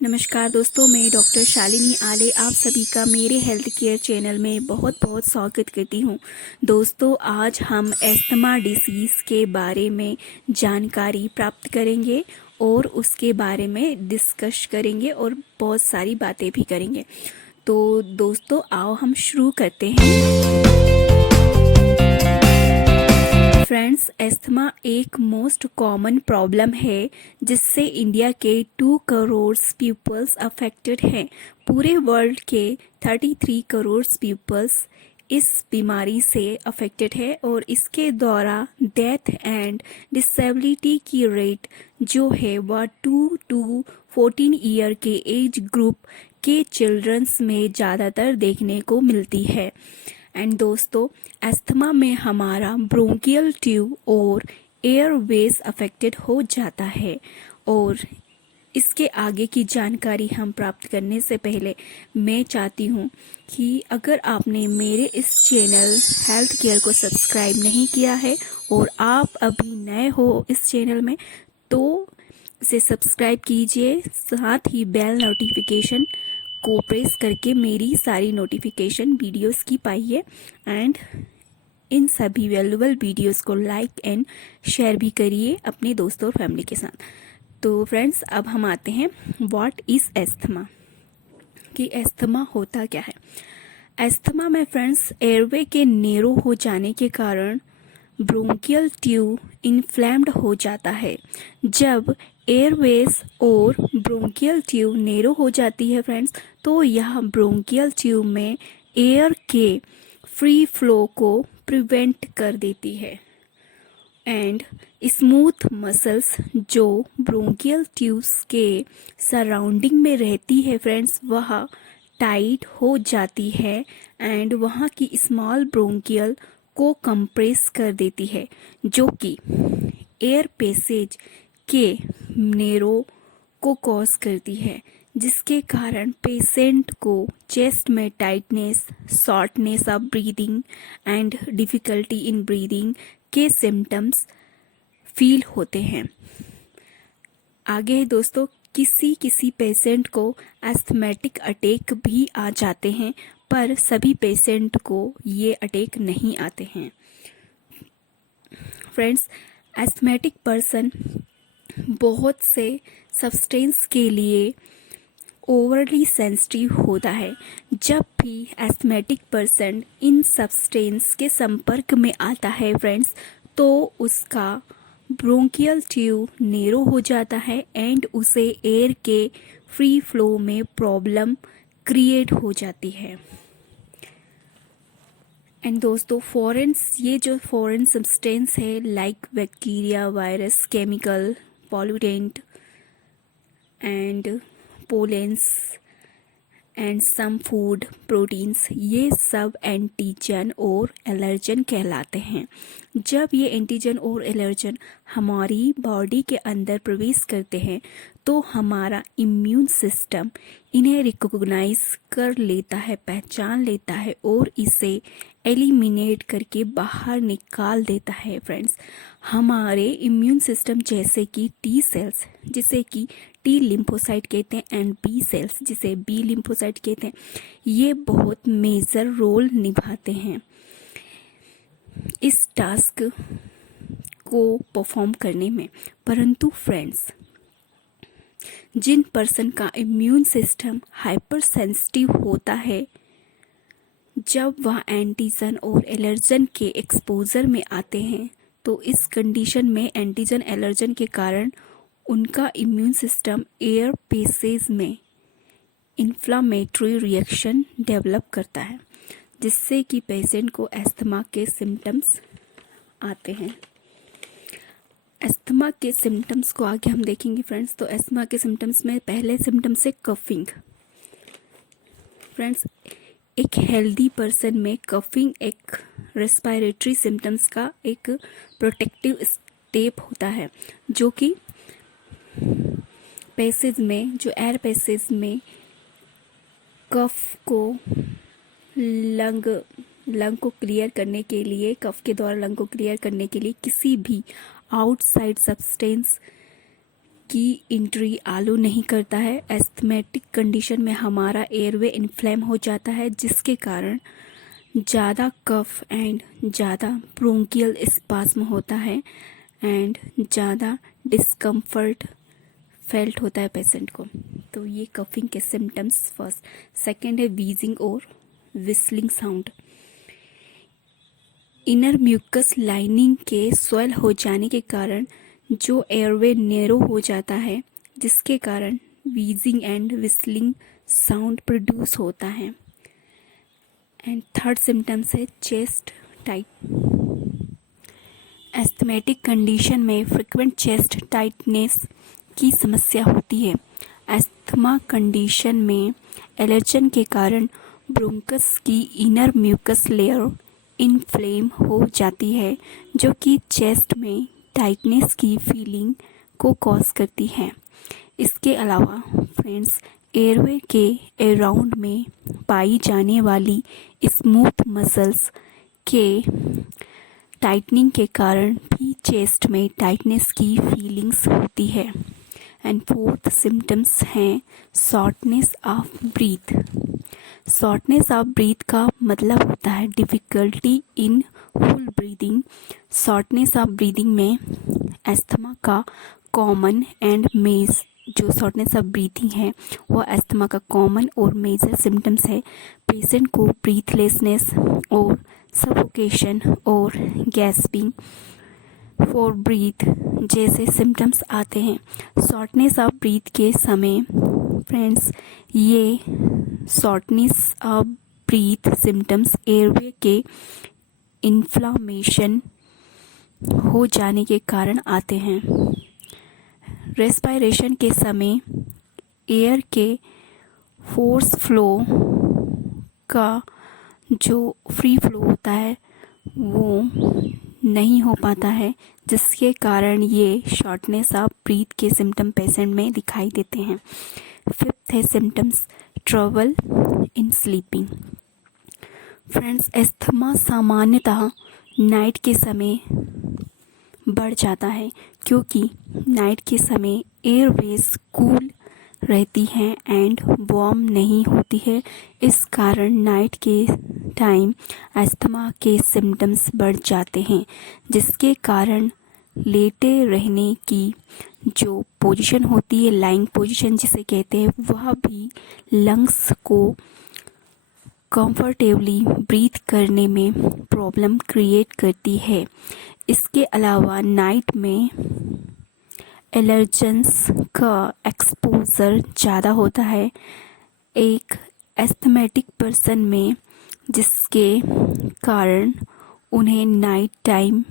नमस्कार दोस्तों, मैं डॉक्टर शालिनी आले आप सभी का मेरे हेल्थ केयर चैनल में बहुत बहुत स्वागत करती हूँ। दोस्तों, आज हम अस्थमा डिसीज़ के बारे में जानकारी प्राप्त करेंगे और उसके बारे में डिस्कस करेंगे और बहुत सारी बातें भी करेंगे। तो दोस्तों, आओ हम शुरू करते हैं। फ्रेंड्स, अस्थमा एक मोस्ट कॉमन प्रॉब्लम है जिससे इंडिया के 2 करोड़ पीपल्स अफेक्टेड हैं। पूरे वर्ल्ड के 33 करोड़ पीपल्स इस बीमारी से अफेक्टेड है और इसके द्वारा डेथ एंड डिसेबिलिटी की रेट जो है वह 2 to 14 ईयर के एज ग्रुप के चिल्ड्रंस में ज़्यादातर देखने को मिलती है। एंड दोस्तों, अस्थमा में हमारा ब्रोंकियल ट्यूब और एयरवेज अफेक्टेड हो जाता है। और इसके आगे की जानकारी हम प्राप्त करने से पहले मैं चाहती हूँ कि अगर आपने मेरे इस चैनल हेल्थ केयर को सब्सक्राइब नहीं किया है और आप अभी नए हो इस चैनल में, तो इसे सब्सक्राइब कीजिए, साथ ही बेल नोटिफिकेशन को प्रेस करके मेरी सारी नोटिफिकेशन वीडियोस की पाइए एंड इन सभी वैल्यूबल वीडियोस को लाइक एंड शेयर भी करिए अपने दोस्तों और फैमिली के साथ। तो फ्रेंड्स, अब हम आते हैं व्हाट इज़ एस्थमा, कि एस्थमा होता क्या है। एस्थमा में फ्रेंड्स, एयरवे के नैरो हो जाने के कारण ब्रोंकियल ट्यूब इन्फ्लेम्ड हो जाता है। जब एयरवेज और ब्रोंकियल ट्यूब नैरो हो जाती है फ्रेंड्स, तो यह ब्रोंकियल ट्यूब में एयर के फ्री फ्लो को प्रिवेंट कर देती है एंड स्मूथ मसल्स जो ब्रोंकियल ट्यूब्स के सराउंडिंग में रहती है फ्रेंड्स, वह टाइट हो जाती है एंड वहाँ की स्मॉल ब्रोंकियल को कंप्रेस कर देती है, जो कि एयर पैसेज के नैरो को कॉज करती है, जिसके कारण पेशेंट को चेस्ट में tightness, shortness of breathing and difficulty in breathing के सिम्टम्स फील होते हैं। आगे है दोस्तों, किसी पेशेंट को एस्थमेटिक अटैक भी आ जाते हैं, पर सभी पेशेंट को ये अटैक नहीं आते हैं। फ्रेंड्स, एस्थमेटिक पर्सन बहुत से सब्सटेंस के लिए ओवरली सेंसिटिव होता है। जब भी एस्थमेटिक पर्सन इन सब्सटेंस के संपर्क में आता है फ्रेंड्स, तो उसका ब्रोंकियल ट्यूब नैरो हो जाता है एंड उसे एयर के फ्री फ्लो में प्रॉब्लम क्रिएट हो जाती है। एंड दोस्तों, ये जो फॉरेन सब्सटेंस है like bacteria, virus, chemical, pollutant and pollens and some food proteins, ये सब एंटीजन और एलर्जन कहलाते हैं। जब ये एंटीजन और एलर्जन हमारी बॉडी के अंदर प्रवेश करते हैं, तो हमारा इम्यून सिस्टम इन्हें रिकॉग्नाइज कर लेता है, पहचान लेता है और इसे एलिमिनेट करके बाहर निकाल देता है। फ्रेंड्स, हमारे इम्यून सिस्टम जैसे कि टी सेल्स, जिसे कि टी लिम्फोसाइट कहते हैं, एंड बी सेल्स जिसे बी लिम्फोसाइट कहते हैं, ये बहुत मेजर रोल निभाते हैं इस टास्क को परफॉर्म करने में। परंतु फ्रेंड्स, जिन पर्सन का इम्यून सिस्टम हाइपर सेंसिटिव होता है, जब वह एंटीजन और एलर्जन के एक्सपोजर में आते हैं, तो इस कंडीशन में एंटीजन एलर्जन के कारण उनका इम्यून सिस्टम एयर पैसेज में इन्फ्लामेटरी रिएक्शन डेवलप करता है, जिससे कि पेशेंट को अस्थमा के सिम्टम्स आते हैं। अस्थमा के सिम्टम्स को आगे हम देखेंगे फ्रेंड्स। तो अस्थमा के सिम्टम्स में पहले सिम्टम्स है कफिंग। फ्रेंड्स, एक हेल्दी पर्सन में कफिंग एक रेस्पिरेटरी सिम्टम्स का एक प्रोटेक्टिव स्टेप होता है, जो कि पैसेज में, जो एयर पैसेज में कफ को लंग को क्लियर करने के लिए, कफ के द्वारा लंग को क्लियर करने के लिए किसी भी आउटसाइड सब्सटेंस की एंट्री अलाउ नहीं करता है। एस्थमेटिक कंडीशन में हमारा एयरवे इन्फ्लेम हो जाता है, जिसके कारण ज़्यादा कफ एंड ज़्यादा ब्रोंकियल स्पाज्म होता है एंड ज़्यादा डिस्कम्फर्ट फेल्ट होता है पेशेंट को। तो ये कफिंग के सिम्टम्स फर्स्ट। सेकंड है वीजिंग और whistling sound. Inner mucus lining के स्वेल हो जाने के कारण जो एयरवे नैरो हो जाता है, जिसके कारण wheezing and whistling sound produce होता है। एंड थर्ड सिम्टम्स है चेस्ट टाइट। एस्थमेटिक कंडीशन में फ्रिक्वेंट चेस्ट टाइटनेस की समस्या होती है। एस्थमा कंडीशन में एलर्जन के कारण ब्रोंकस की इनर म्यूकस लेयर इन्फ्लेम हो जाती है, जो कि चेस्ट में टाइटनेस की फीलिंग को कॉज करती है। इसके अलावा फ्रेंड्स, एयरवे के अराउंड में पाई जाने वाली स्मूथ मसल्स के टाइटनिंग के कारण भी चेस्ट में टाइटनेस की फीलिंग्स होती है। एंड फोर्थ सिम्टम्स हैं shortness of breathe. Shortness of breathe का मतलब होता है difficulty in full breathing. Shortness of breathing में एस्थमा का कॉमन एंड मेज जो शॉर्टनेस ऑफ ब्रीथिंग है वो एस्थमा का कॉमन और मेजर सिम्टम्स है। पेशेंट को ब्रीथलेसनेस और सफोकेशन और गैस्पिंग फॉर ब्रीथ जैसे सिम्टम्स आते हैं। शॉर्टनेस ऑफ ब्रीथ के समय फ्रेंड्स, ये shortness of breathe symptoms airway के इन्फ्लामेशन हो जाने के कारण आते हैं। रेस्पिरेशन के समय एयर के फोर्स फ्लो का जो फ्री फ्लो होता है वो नहीं हो पाता है, जिसके कारण ये शॉर्टनेस ऑफ ब्रीथ के सिम्टम पेशेंट में दिखाई देते हैं। फिफ्थ है symptoms trouble in sleeping. Friends, asthma सामान्यतः नाइट के समय बढ़ जाता है, क्योंकि नाइट के समय एयरवेज कूल रहती हैं एंड वार्म नहीं होती है। इस कारण नाइट के टाइम एस्थमा के सिम्टम्स बढ़ जाते हैं, जिसके कारण लेटे रहने की जो पोजीशन होती है, लाइंग पोजीशन जिसे कहते हैं, वह भी लंग्स को कंफर्टेबली ब्रीथ करने में प्रॉब्लम क्रिएट करती है। इसके अलावा नाइट में एलर्जेंस का एक्सपोजर ज़्यादा होता है एक एस्थमेटिक पर्सन में, जिसके कारण उन्हें नाइट टाइम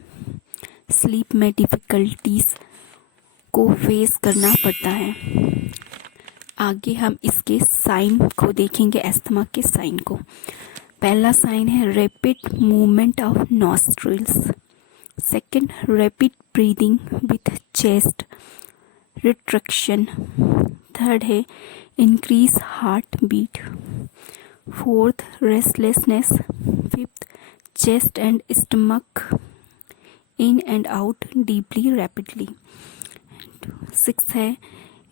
स्लीप में डिफ़िकल्टीज को फेस करना पड़ता है। आगे हम इसके साइन को देखेंगे, एस्थमा के साइन को। पहला साइन है rapid movement of nostrils. Second, rapid breathing with chest retraction. Third है increase heart beat. Fourth, restlessness. Fifth, chest and stomach in and out deeply rapidly. Six है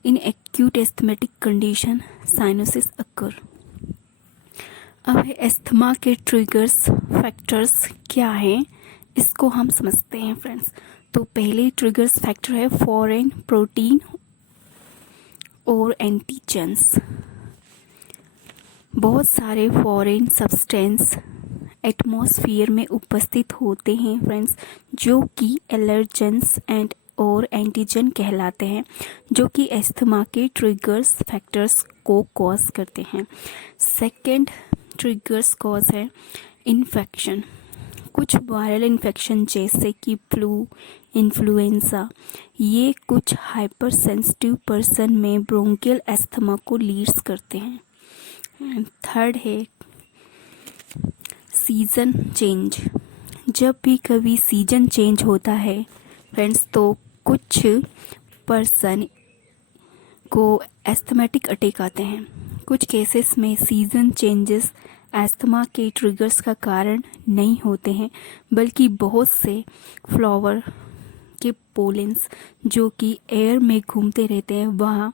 in acute asthmatic condition cyanosis occur. अब है asthma के triggers factors क्या हैं, इसको हम समझते हैं फ्रेंड्स। तो पहले ट्रिगर्स फैक्टर है फॉरेन प्रोटीन और एंटीजेंस। बहुत सारे फॉरेन सब्सटेंस एटमॉस्फेयर में उपस्थित होते हैं फ्रेंड्स, जो कि एलर्जेंस एंड और एंटीजन कहलाते हैं, जो कि एस्थमा के ट्रिगर्स फैक्टर्स को कॉज करते हैं। सेकंड ट्रिगर्स कॉज है इन्फेक्शन। कुछ वायरल इन्फेक्शन जैसे कि फ्लू, इन्फ्लुएंजा, ये कुछ हाइपर सेंसिटिव पर्सन में ब्रोंकियल एस्थमा को लीड्स करते हैं। थर्ड है सीजन चेंज। जब भी कभी सीजन चेंज होता है फ्रेंड्स, तो कुछ पर्सन को एस्थमेटिक अटैक आते हैं। कुछ केसेस में सीजन चेंजेस एस्थमा के ट्रिगर्स का कारण नहीं होते हैं, बल्कि बहुत से फ्लावर के पोलेंस जो कि एयर में घूमते रहते हैं वह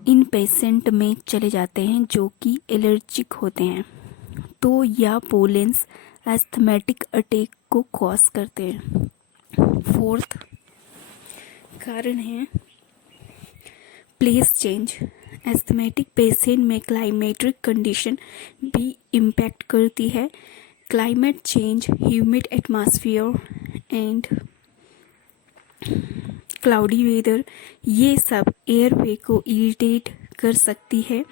इन पेशेंट में चले जाते हैं जो कि एलर्जिक होते हैं, तो यह पोलेंस एस्थमेटिक अटैक को कॉज करते हैं। फोर्थ कारण है प्लेस चेंज। एस्थमेटिक पेशेंट में क्लाइमेटिक कंडीशन भी इम्पैक्ट करती है। Climate change, humid atmosphere and cloudy weather, ये सब एयरवे को इरिटेट कर सकती है।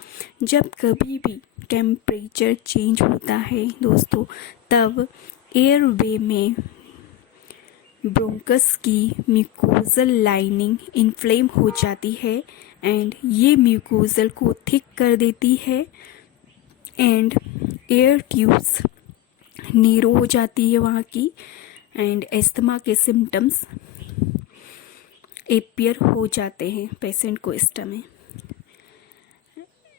जब कभी भी टेम्परेचर चेंज होता है दोस्तों, तब एयरवे में ब्रोंकस की म्यूकोजल लाइनिंग इन्फ्लेम हो जाती है एंड ये म्यूकोजल को थिक कर देती है एंड एयर ट्यूब्स नीरो हो जाती है वहाँ की एंड एस्थमा के सिम्टम्स एपियर हो जाते हैं पेशेंट को इस समय।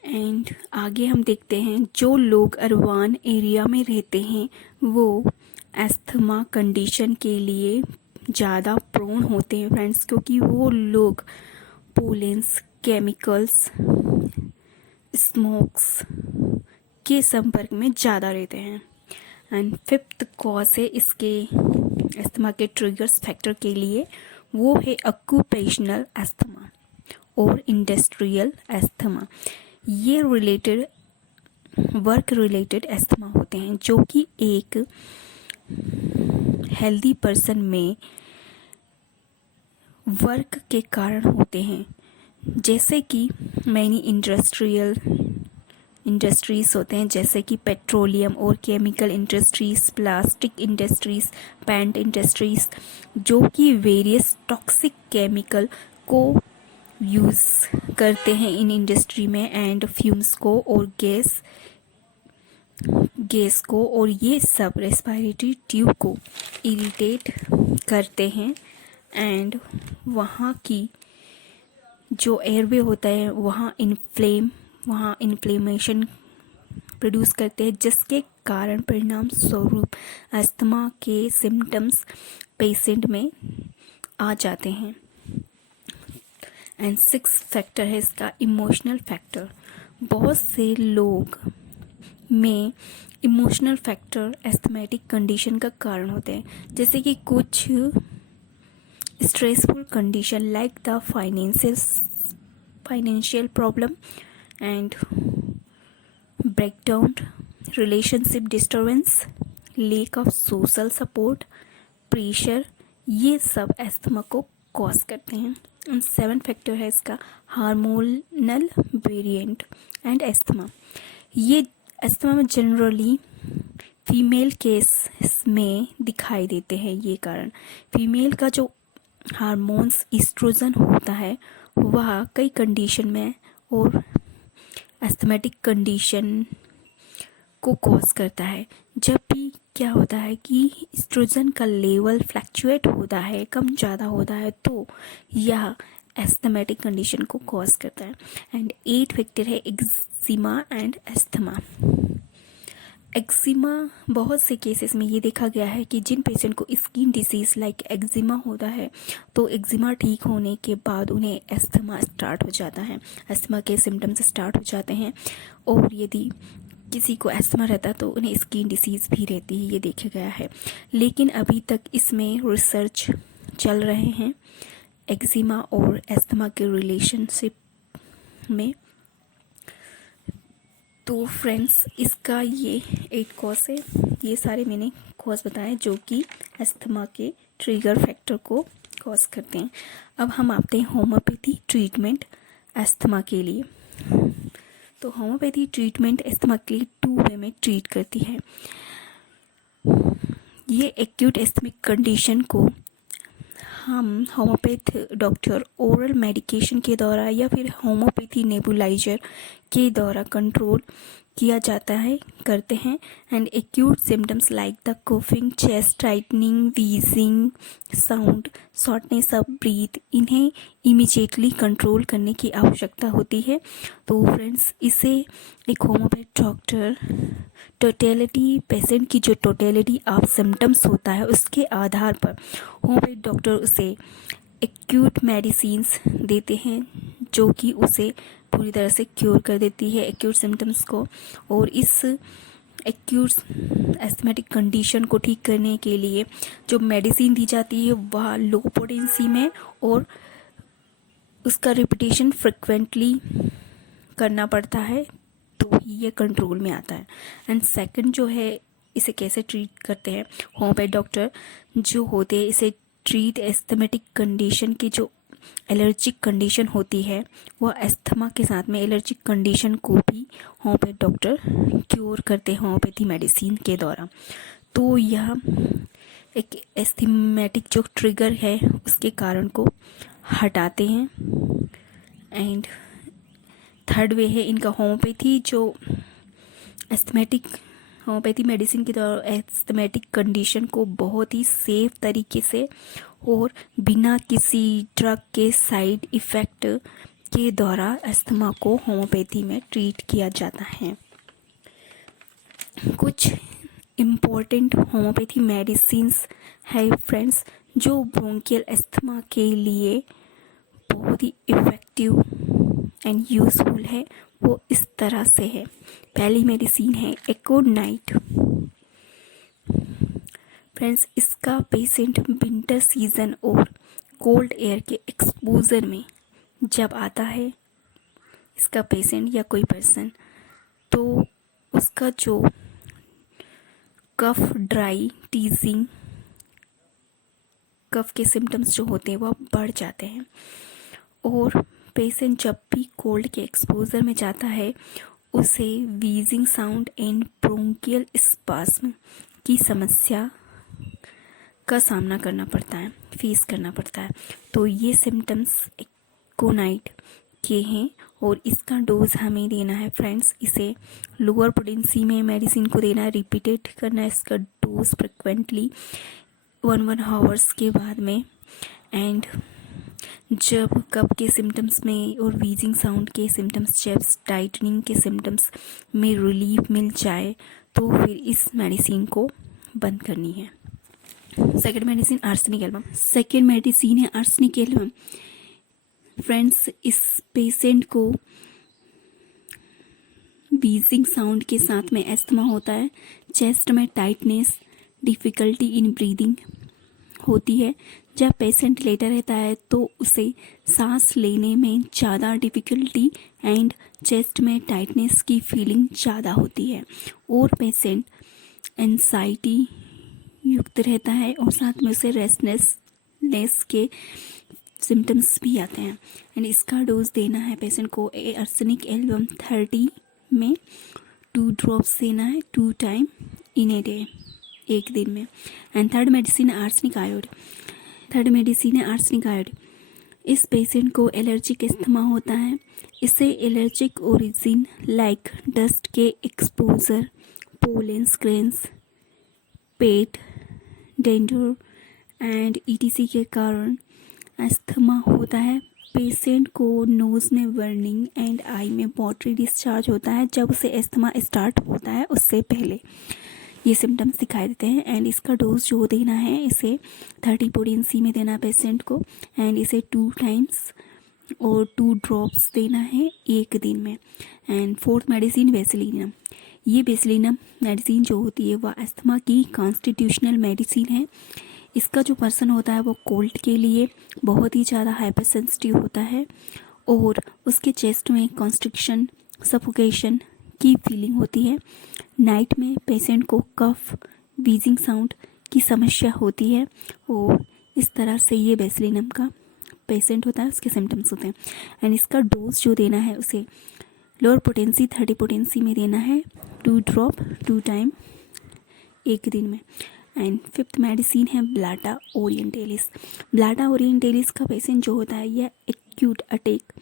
एंड आगे हम देखते हैं जो लोग अर्वान एरिया में रहते हैं वो एस्थमा कंडीशन के लिए ज़्यादा प्रोन होते हैं फ्रेंड्स, क्योंकि वो लोग पोलेंस, केमिकल्स, स्मोक्स के संपर्क में ज़्यादा रहते हैं। एंड फिफ्थ कॉज है इसके एस्थमा के ट्रिगर्स फैक्टर के लिए, वो है ऑक्यूपेशनल एस्थमा और इंडस्ट्रियल एस्थमा। ये वर्क रिलेटेड एस्थमा होते हैं जो कि एक हेल्दी पर्सन में वर्क के कारण होते हैं, जैसे कि मैनी इंडस्ट्रीज होते हैं, जैसे कि पेट्रोलियम और chemical industries, plastic industries, paint industries, जो कि वेरियस टॉक्सिक केमिकल को यूज़ करते हैं इन इंडस्ट्री में एंड फ्यूम्स को और गैस को, और ये सब रेस्पिरेटरी ट्यूब को इरिटेट करते हैं एंड वहाँ की जो एयरवे होता है वहाँ इन्फ्लेमेशन प्रोड्यूस करते हैं, जिसके कारण परिणाम स्वरूप अस्थमा के सिम्टम्स पेशेंट में आ जाते हैं। एंड सिक्स फैक्टर है इसका इमोशनल फैक्टर। बहुत से लोग में इमोशनल फैक्टर एस्थमेटिक कंडीशन का कारण होते हैं, जैसे कि कुछ stressful condition like the financial problem and breakdown, relationship disturbance, lake of social support, pressure, ये सब एस्थमा को कॉज करते हैं। एंड सेवन फैक्टर है इसका हार्मोनल वेरिएंट एंड एस्थमा। ये एस्थमा में जनरली फीमेल केस में दिखाई देते हैं। ये कारण फीमेल का जो हार्मोन्स ईस्ट्रोजन होता है वह कई कंडीशन में और एस्थमेटिक कंडीशन को कॉज करता है। जब भी क्या होता है कि ईस्ट्रोजन का लेवल फ्लक्चुएट होता है, कम ज़्यादा होता है, तो यह एस्थमेटिक कंडीशन को कॉज करता है। एंड 8 फैक्टर है एक्जिमा एंड एस्थमा। एक्जिमा बहुत से केसेस में ये देखा गया है कि जिन पेशेंट को स्किन डिसीज लाइक एक्जिमा होता है तो एक्जिमा ठीक होने के बाद उन्हें एस्थमा स्टार्ट हो जाता है, एस्थमा के सिम्टम्स स्टार्ट हो जाते हैं। और यदि किसी को एस्थमा रहता है तो उन्हें स्किन डिसीज़ भी रहती है, ये देखा गया है। लेकिन अभी तक इसमें रिसर्च चल रहे हैं एक्जिमा और एस्थमा के रिलेशनशिप में। तो फ्रेंड्स इसका ये 8 कॉज है, ये सारे मैंने कॉज बताए जो कि एस्थमा के ट्रिगर फैक्टर को कॉज करते हैं। अब हम आते हैं होम्योपैथी ट्रीटमेंट एस्थमा के लिए। तो होम्योपैथी ट्रीटमेंट एस्थमा के लिए 2 वे में ट्रीट करती है। ये एक्यूट एस्थमिक कंडीशन को हम होम्योपैथ डॉक्टर ओरल मेडिकेशन के द्वारा या फिर होम्योपैथी नेबुलाइजर के द्वारा कंट्रोल किया जाता है करते हैं। And acute symptoms like the coughing, chest tightening, wheezing sound, shortness of breath, इन्हें इमीडिएटली कंट्रोल करने की आवश्यकता होती है। तो फ्रेंड्स, इसे एक होम्योपैथ डॉक्टर टोटलिटी, पेशेंट की जो टोटलिटी ऑफ सिम्टम्स होता है उसके आधार पर होम्योपैथ डॉक्टर उसे एक्यूट मेडिसिन्स देते हैं जो कि उसे पूरी तरह से क्योर कर देती है एक्यूट सिम्टम्स को। और इस एक्यूट एस्थमेटिक कंडीशन को ठीक करने के लिए जो मेडिसिन दी जाती है वह लो पोटेंसी में और उसका रिपीटेशन फ्रिक्वेंटली करना पड़ता है, तो ही ये कंट्रोल में आता है। एंड सेकंड जो है, इसे कैसे ट्रीट करते हैं होम्योपैथ डॉक्टर जो होते हैं, इसे ट्रीट एस्थमेटिक कंडीशन की जो एलर्जिक कंडीशन होती है, वह एस्थमा के साथ में एलर्जिक कंडीशन को भी होम्योपैथ डॉक्टर क्योर करते हैं होम्योपैथी मेडिसिन के द्वारा। तो यह एक एस्थमेटिक जो ट्रिगर है उसके कारण को हटाते हैं। एंड थर्ड वे है इनका होम्योपैथी जो होम्योपैथी मेडिसिन की द्वारा एस्थमेटिक कंडीशन को बहुत ही सेफ तरीके से और बिना किसी ड्रग के साइड इफ़ेक्ट के द्वारा अस्थमा को होम्योपैथी में ट्रीट किया जाता है। कुछ इम्पोर्टेंट होम्योपैथी मेडिसिन्स है फ्रेंड्स जो ब्रोंकियल अस्थमा के लिए बहुत ही इफ़ेक्टिव एंड यूज़फुल है। वो इस तरह से है। पहली मेडिसिन है एकोनाइट। फ्रेंड्स, इसका पेशेंट विंटर सीजन और कोल्ड एयर के एक्सपोजर में जब आता है इसका पेशेंट या कोई पर्सन, तो उसका जो कफ, ड्राई, टीजिंग कफ के सिम्टम्स जो होते हैं वह बढ़ जाते हैं। और पेशेंट जब भी कोल्ड के एक्सपोजर में जाता है उसे wheezing sound and bronchial spasm की समस्या का सामना करना पड़ता है, फेस करना पड़ता है। तो ये सिम्टम्स एकोनाइट के हैं और इसका डोज हमें देना है फ्रेंड्स, इसे लोअर पोटेंसी में मेडिसिन को देना है, रिपीटेड करना है इसका डोज फ्रिक्वेंटली 1 आवर्स के बाद में। एंड जब कफ के सिम्टम्स में और वीजिंग साउंड के सिम्टम्स, चेस्ट टाइटनिंग के सिम्टम्स में रिलीफ मिल जाए तो फिर इस मेडिसिन को बंद करनी है। Second medicine arsenic album. Second medicine है आर्सेनिक एल्बम। फ्रेंड्स, इस पेशेंट को वीजिंग साउंड के साथ में एस्थमा होता है, चेस्ट में टाइटनेस, डिफ़िकल्टी इन ब्रीदिंग होती है। जब पेशेंट लेटा रहता है तो उसे सांस लेने में ज़्यादा डिफ़िकल्टी एंड चेस्ट में टाइटनेस की फीलिंग ज़्यादा होती है और पेशेंट एंजाइटी युक्त रहता है और साथ में उसे रेस्टलेसनेस के सिम्टम्स भी आते हैं। एंड इसका डोज देना है पेशेंट को आर्सेनिक एल्बम 30 में 2 ड्रॉप्स देना है 2 टाइम इन ए डे, एक दिन में। And third medicine arsenic आयोड। Third medicine है आर्सेनिक आयोड। इस पेशेंट को एलर्जिक अस्थमा होता है। इसे एलर्जिक ओरिजिन लाइक डस्ट के exposure, pollens grains, pet danger and etc के कारण अस्थमा होता है। पेशेंट को नोज़ में बर्निंग एंड आई में वाटरी डिस्चार्ज होता है जब उसे अस्थमा स्टार्ट होता है, उससे पहले ये सिम्टम्स दिखाई देते हैं। एंड इसका डोज जो देना है इसे 30 पोटेंसी में देना है पेशेंट को। एंड इसे 2 टाइम्स और 2 ड्रॉप्स देना है एक दिन में। And fourth medicine bacillinum. ये बेसिलिनम मेडिसिन जो होती है वह अस्थमा की कॉन्स्टिट्यूशनल मेडिसिन है। इसका जो पर्सन होता है वो कोल्ड के लिए बहुत ही ज़्यादा हाइपर सेंसिटिव होता है और उसके चेस्ट में कॉन्स्ट्रिक्शन, सफोकेशन की फीलिंग होती है। नाइट में पेशेंट को कफ, वीजिंग साउंड की समस्या होती है और इस तरह से ये बेसिलिनम का पेशेंट होता है, उसके सिम्टम्स होते हैं। एंड इसका डोज जो देना है उसे लोअर पोटेंसी 30 पोटेंसी में देना है 2 ड्रॉप 2 टाइम एक दिन में। एंड फिफ्थ मेडिसिन है ब्लाटा ओरिएंटेलिस। ब्लाटा ओरिएंटेलिस का पेशेंट जो होता है यह एक्यूट अटैक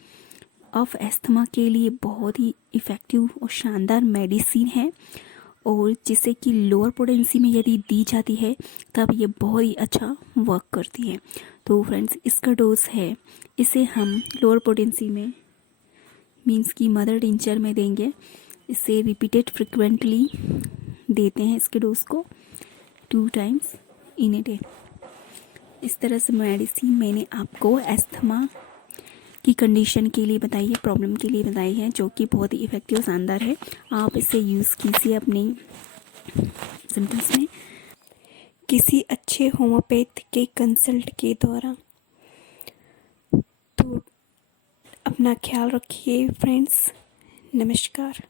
ऑफ एस्थमा के लिए बहुत ही इफ़ेक्टिव और शानदार मेडिसिन है, और जिसे कि लोअर पोटेंसी में यदि दी जाती है तब ये बहुत ही अच्छा वर्क करती है। तो फ्रेंड्स, इसका डोज है, इसे हम लोअर पोटेंसी में मीन्स कि मदर टिंचर में देंगे। इसे रिपीटेड फ्रिक्वेंटली देते हैं इसके डोज को 2 टाइम्स इन ए डे। इस तरह से मेडिसिन मैंने आपको एस्थमा की कंडीशन के लिए बताई है, प्रॉब्लम के लिए बताई है, जो कि बहुत ही इफ़ेक्टिव शानदार है। आप इसे यूज़ कीजिए अपनी सिम्टम्स में किसी अच्छे होम्योपैथ के कंसल्ट के द्वारा। तो अपना ख्याल रखिए फ्रेंड्स, नमस्कार।